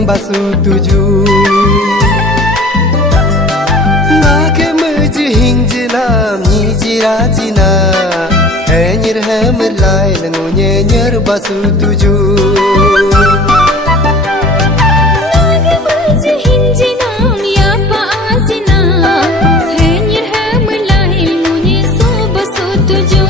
sang basu tuju ngake meji hingjilam ni jirajina henyir hemer lai lengonye nyer basu tuju ngake meji hingjilam ya pa azina henyir hemer lai lengonye so basu tuju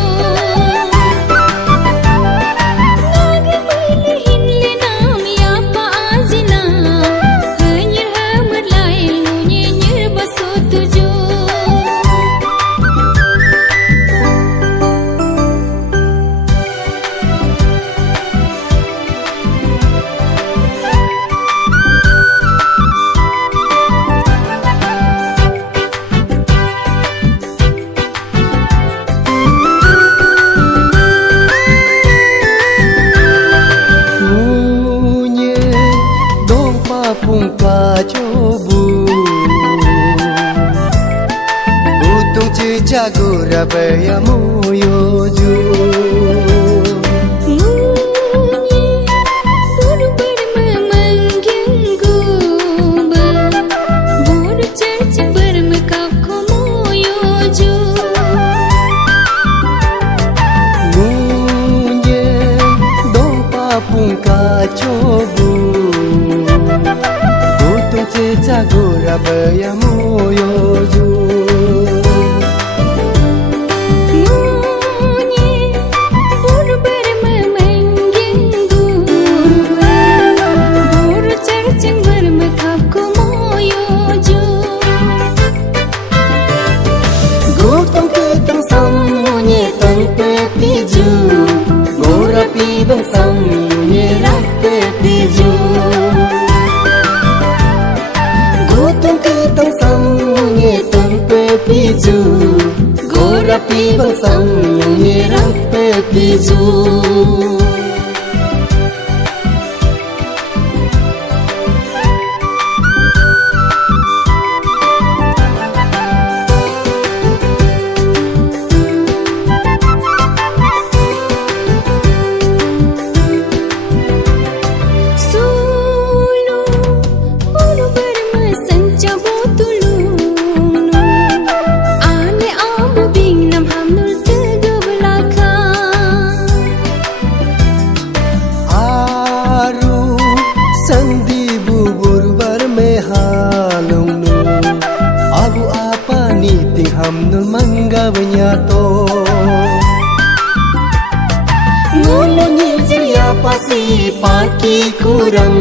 Jagura baya moyoju munyi buru bermemanggenggu buru cerci bermekap komoyoju munye dong papung kacobu butung jagura baya moyoju Bang sam nyerap petiju gotong ketang sam nyetang petiju gorapi bang sam nyerap petiju Sandi bubur bermehalung nu abu apa ni tingham nu mangga benyato ngulunyi jaya pasi paki kurang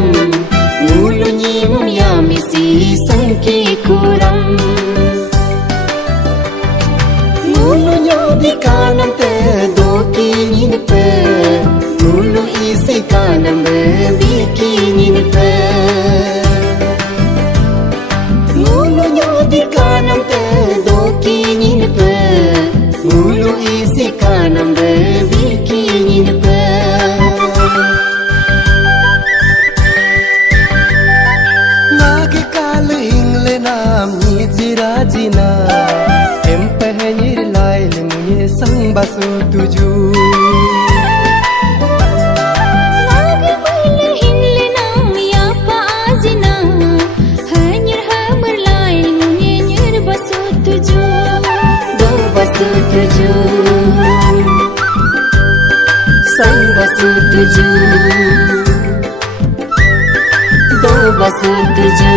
ngulunyi mumya misi sangki kurang ngulunyo di kanan te doki nyinpe ngulu isi kanan bebi kinin pe ngulu di kanan te do kinin pe ngulu isi kanan bebi kinin pe ngake kaling lenam ni jirajina empe henyir lai lengunye sang basu tuju tuju sang basu tuju do basu tuju